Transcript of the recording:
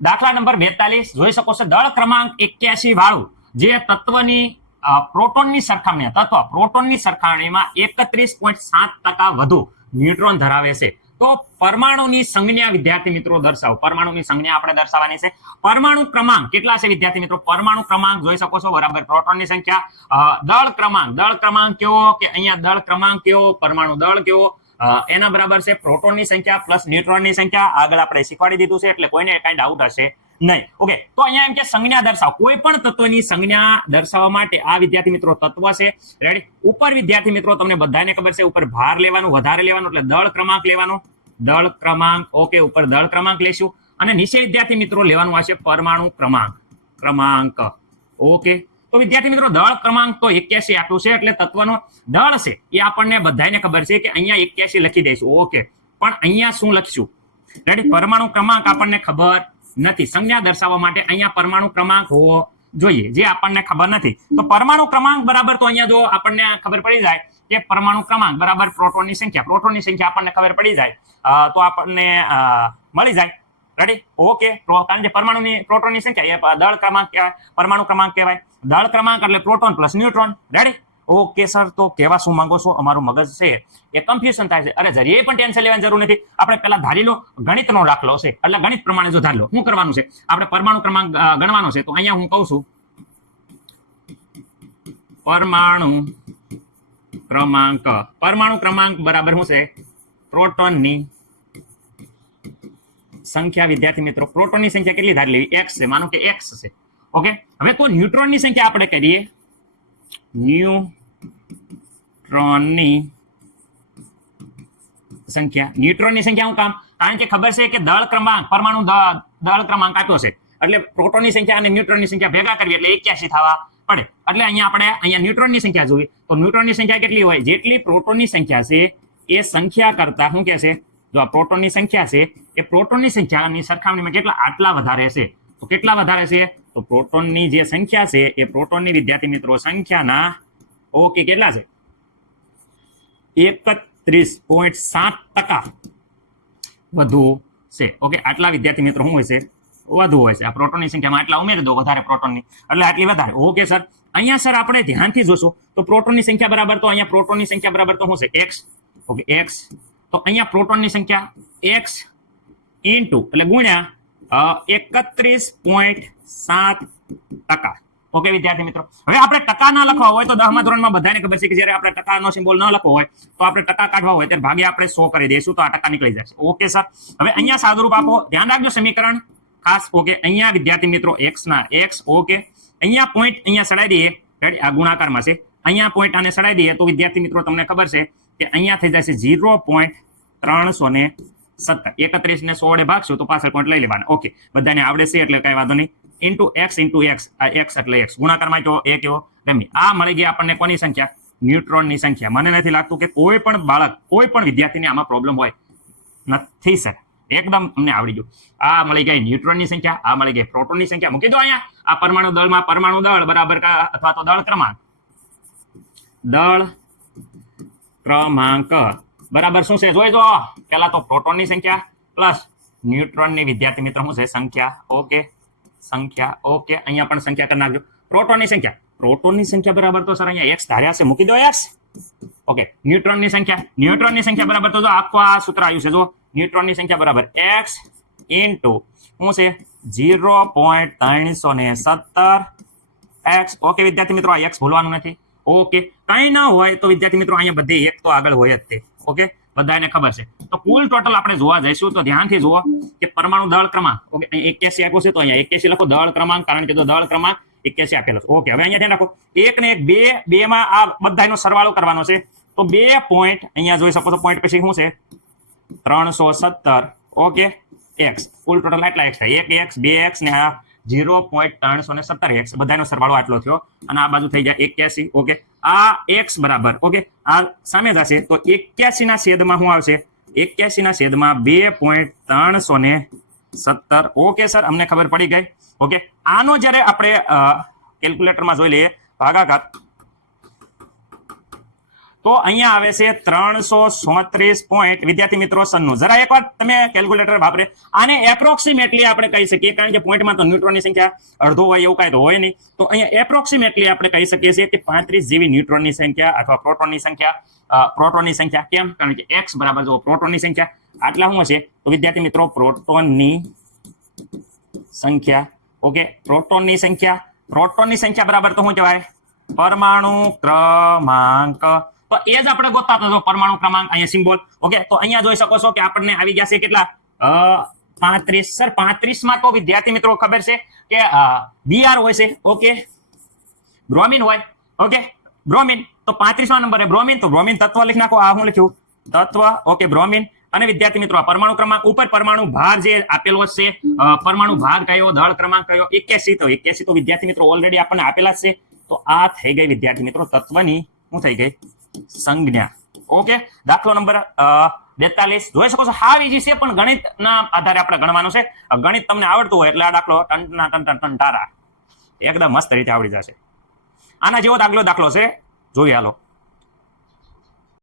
દાખલા નંબર 42 જોઈ શકો છો દળ ક્રમાંક 81 વાળું જે તત્વની પ્રોટોનની સરખામણીમાં 31.7% વધુ ન્યુટ્રોન ધરાવે છે. તો પરમાણુની સંજ્ઞા વિદ્યાર્થી મિત્રો દર્શાવો. પરમાણુની સંજ્ઞા આપણે દર્શાવવાની છે. પરમાણુ ક્રમાંક કેટલા છે વિદ્યાર્થી મિત્રો? પરમાણુ ક્રમાંક જોઈ શકો છો બરાબર પ્રોટોનની સંખ્યા. દળ ક્રમાંક કેવો કે અહીંયા દળ ક્રમાંક કેવો, પરમાણુ દળ કેવો, એના બરાબર છે પ્રોટોનની સંખ્યા પ્લસ ન્યુટ્રોનની સંખ્યા. આગળ આપણે શીખવાડી દીધું છે એટલે કોઈને કઈ ડાઉટ હશે નહીં. ઓકે, તો અહીંયા એમ કે સંજ્ઞા દર્શાવો. કોઈ પણ તત્વની સંજ્ઞા દર્શાવવા માટે આ વિદ્યાર્થી મિત્રો તત્વ છે. રેડી? ઉપર વિદ્યાર્થી મિત્રો તમને બધાને ખબર છે ઉપર ભાર લેવાનું, વધારે લેવાનું એટલે દળ ક્રમાંક લેવાનો. દળ ક્રમાંક, ઓકે, ઉપર દળ ક્રમાંક લેશું અને નીચે વિદ્યાર્થી મિત્રો લેવાનું આવશે પરમાણુ ક્રમાંક. ઓકે, તો વિદ્યાર્થી મિત્રો દળ ક્રમાંક તો 81 આટલું છે એટલે તત્વનો દળ છે એ આપણને બધાને ખબર છે કે અહીંયા 81 લખી દઈશું. ઓકે, પણ અહીંયા શું લખીશું? રેડી? પરમાણુ ક્રમાંક આપણને ખબર નથી. સંજ્ઞા દર્શાવવા માટે અહીંયા પરમાણુ ક્રમાંક હોવો જોઈએ જે આપણને ખબર નથી. તો પરમાણુ ક્રમાંક બરાબર તો અહીંયા જો આપણને ખબર પડી જાય કે પરમાણુ ક્રમાંક બરાબર પ્રોટોનની સંખ્યા આપણને ખબર પડી જાય તો આપણને મળી જાય. રેડી? ઓકે, કારણ કે પ્રોટોનની સંખ્યા એ દળ ક્રમાંક કહેવાય, પરમાણુ ક્રમાંક કહેવાય. દળ ક્રમાંક એટલે proton plus neutron. Ready? Okay sir, તો કહેવા શું માંગો છો? અમારું મગજ છે એ કન્ફ્યુઝન થાય છે. અરે જરીએ પણ ટેન્શન લેવાની જરૂર નથી. આપણે પહેલા ધારી લો ગણિતનો દાખલો છે એટલે ગણિત પ્રમાણે જો ધારી લો શું કરવાનું છે, આપણે પરમાણુ ક્રમાંક ગણવાનો છે. તો અહીંયા હું કહું છું પરમાણુ ક્રમાંક બરાબર શું છે? પ્રોટોનની સંખ્યા વિદ્યાર્થી મિત્રો. પ્રોટોનની સંખ્યા કેટલી ધારી લેવી? x છે, માનો કે x છે. ઓકે, હવે તો ન્યુટ્રોનની સંખ્યા આપણે કરીએ. ન્યુટ્રોનની સંખ્યા હું કામ? કારણ કે ખબર છે કે દળ ક્રમાંક પરમાણુ દળ ક્રમાંક આપ્યો છે એટલે પ્રોટોનની સંખ્યા અને ન્યુટ્રોનની સંખ્યા ભેગા કરવી એટલે 81 થવા પડે. એટલે અહીંયા ન્યુટ્રોનની સંખ્યા જોવી. તો ન્યુટ્રોનની સંખ્યા કેટલી હોય? જેટલી પ્રોટોનની સંખ્યા છે એ સંખ્યા કરતા શું કહે છે? જો આ પ્રોટોનની સંખ્યા છે એ પ્રોટોનની સંખ્યાની સરખામણીમાં આટલા વધારે છે. તો કેટલા વધારે છે? તો પ્રોટોનની જે સંખ્યા છે એ પ્રોટોનની વિદ્યાર્થી મિત્રો સંખ્યાના ઓકે કેટલા છે? 31.7% વધુ છે. ઓકે, આટલા વિદ્યાર્થી મિત્રો શું હોય છે? વધુ હોય છે. આ પ્રોટોનની સંખ્યામાં આટલા ઉમેરી દો વધારે પ્રોટોનની એટલે આટલી વધારે. ઓકે સર, અહીંયા સર આપણે ધ્યાનથી જોશું તો પ્રોટોનની સંખ્યા બરાબર તો અહીંયા પ્રોટોનની સંખ્યા બરાબર તો શું છે? x. Okay, x. તો અહીંયા પ્રોટોનની સંખ્યા x ઇન્ટુ એટલે ગુણ્યા 31.7%. ઓકે વિદ્યાર્થી મિત્રો, હવે આપણે ટકા ના લખવા હોય તો 10મા ધોરણમાં બધાને ખબર છે કે જ્યારે આપણે ટકાનો સિમ્બોલ ન લખવો હોય તો આપણે ટકા કાઢવા હોય ત્યારે ભાગે આપણે 100 કરી દઈશું તો આ ટકા નીકળી જશે. ઓકે સર, હવે અહીંયા સાદુરૂપ આપો, ધ્યાન રાખજો સમીકરણ ખાસ. ઓકે, અહીંયા વિદ્યાર્થી મિત્રો x ના x. ઓકે, અહીંયા પોઈન્ટ અહીંયા સડાઈ દઈએ. રેડી? આ ગુણાકારમાં છે. અહીંયા પોઈન્ટ આને સડાઈ દઈએ તો વિદ્યાર્થી મિત્રો તમને ખબર છે કે અહીંયા થઈ જશે 0.317. 31 ને 100 વડે ભાગશું તો પાછળ પોઈન્ટ લઈ લેવાના. ઓકે, બધાને આવડે છે એટલે કઈ વાંધો નહીં. ઇન્ટુ x આ x એટલે x ગુણાકારમાં જો એ કેવો રેમી. આ મળી ગઈ આપણને કોની સંખ્યા? ન્યુટ્રોનની સંખ્યા. મને નથી લાગતું કે કોઈ પણ બાળક કોઈ પણ વિદ્યાર્થીને આમાં પ્રોબ્લેમ હોય. નથી સર, એકદમ અમને આવડી ગયું. આ મળી ગઈ ન્યુટ્રોનની સંખ્યા, આ મળી ગઈ પ્રોટોનની સંખ્યા. મૂકી દો અહીંયા આ પરમાણુ દળમાં પરમાણુ દળ બરાબર અથવા તો દળ ક્રમાંક બરાબર શું છે? જોઈ જો પહેલા તો પ્રોટોનની સંખ્યા પ્લસ ન્યુટ્રોનની વિદ્યાર્થી મિત્રો શું છે? સંખ્યા. ઓકે, સંખ્યા. ઓકે, અહીંયા પણ સંખ્યા કરી નાખજો. પ્રોટોનની સંખ્યા બરાબર તો સર અહીંયા x ધાર્યા છે, મૂકી દો x. ઓકે, ન્યુટ્રોનની સંખ્યા બરાબર તો જો આખો આ સૂત્ર આવ્યું છે. જો ન્યુટ્રોનની સંખ્યા બરાબર x ઇન્ટુ શું છે? 0.317 x. ઓકે વિદ્યાર્થી મિત્રો, આ x ભૂલવાનું નથી. ઓકે, કઈ ના હોય તો વિદ્યાર્થી મિત્રો અહીંયા બધી એક તો આગળ હોય જ તે. ઓકે, બધાને ખબર છે. તો કુલ ટોટલ આપણે જોવા જઈશું તો ધ્યાનથી જુઓ કે પરમાણુ દળ ક્રમાંક. ઓકે, 81 આપ્યો છે તો અહીંયા 81 લખો દળ ક્રમાંક, કારણ કે જો દળ ક્રમાંક 81 આપેલો છે. ઓકે, હવે અહીંયા ધ્યાન રાખો 1 ને 1 2 માં આ બધાનો સરવાળો કરવાનો છે તો 2 પોઈન્ટ અહીંયા જોઈ શકો છો. પોઈન્ટ પછી શું છે? 317. Okay, x. કુલ ટોટલ આટલા x થાય. 1x 2x ને આ 0.317x બધાનો સરવાળો આટલો થયો અને આ બાજુ થઈ જાય 81. ઓકે, આ x બરાબર. ઓકે, આ સામે જશે તો 81 ના છેદમાં શું આવશે? 81 ના છેદમાં 2.317. ઓકે સર, અમને ખબર પડી ગઈ. ઓકે, આનો જ્યારે આપણે કેલ્ક્યુલેટરમાં જોઈ લઈએ ભાગાકાર તો અહીંયા આવે છે 337 વિદ્યાર્થી મિત્રો 96. જરા એકવાર તમે કેલ્ક્યુલેટર વાપરે. આને એપ્રોક્સિમેટલી આપણે કહી શકીએ, કારણ કે પોઈન્ટમાં તો ન્યુટ્રોનની સંખ્યા અડધો હોય એવું કાંઈ તો હોય નહીં. તો અહીંયા એપ્રોક્સિમેટલી આપણે કહી શકીએ છીએ કે 35 જેવી ન્યુટ્રોનની સંખ્યા અથવા પ્રોટોનની સંખ્યા. કેમ? કારણ કે x બરાબર જો પ્રોટોનની સંખ્યા આટલા શું હશે? તો વિદ્યાર્થી મિત્રો પ્રોટોનની સંખ્યા, ઓકે, પ્રોટોનની સંખ્યા બરાબર તો શું કહેવાય? પરમાણુ ક્રમાંક. તો એ જ આપણે ગોતતા હતા, જો પરમાણુ ક્રમાંક અહીંયા સિમ્બોલ. ઓકે, તો અહીંયા જોઈ શકો છો કે આપણને આવી ગયા છે કેટલા? 35. સર 35 માં તો વિદ્યાર્થી મિત્રો ખબર છે કે Br હોય છે. ઓકે, બ્રોમિન હોય. ઓકે, બ્રોમિન તો 35મા નંબરે બ્રોમિન. તો બ્રોમિન તત્વ લખી નાખો. આ હું લખ્યું તત્વ. Okay, bromine. અને વિદ્યાર્થી મિત્રો પરમાણુ ક્રમાંક ઉપર પરમાણુ ભાર જે આપેલો છે, પરમાણુ ભાર કયો, દળ ક્રમાંક કયો? 81. તો 81 તો વિદ્યાર્થી મિત્રો ઓલરેડી આપણને આપેલા છે. તો આ થઈ ગઈ વિદ્યાર્થી મિત્રો તત્વની શું થઈ ગઈ? સંજ્ઞા. ઓકે, દાખલો નંબર 42 જોઈ શકો છો. હાવ ઈઝી છે, પણ ગણિતના આધારે આપણે ગણવાનું છે. ગણિત તમને આવડતું હોય એટલે આ દાખલો ટન તારા એકદમ મસ્ત રીતે આવડી જશે. આના જેવો દાખલો છે, જોઈએ હાલો.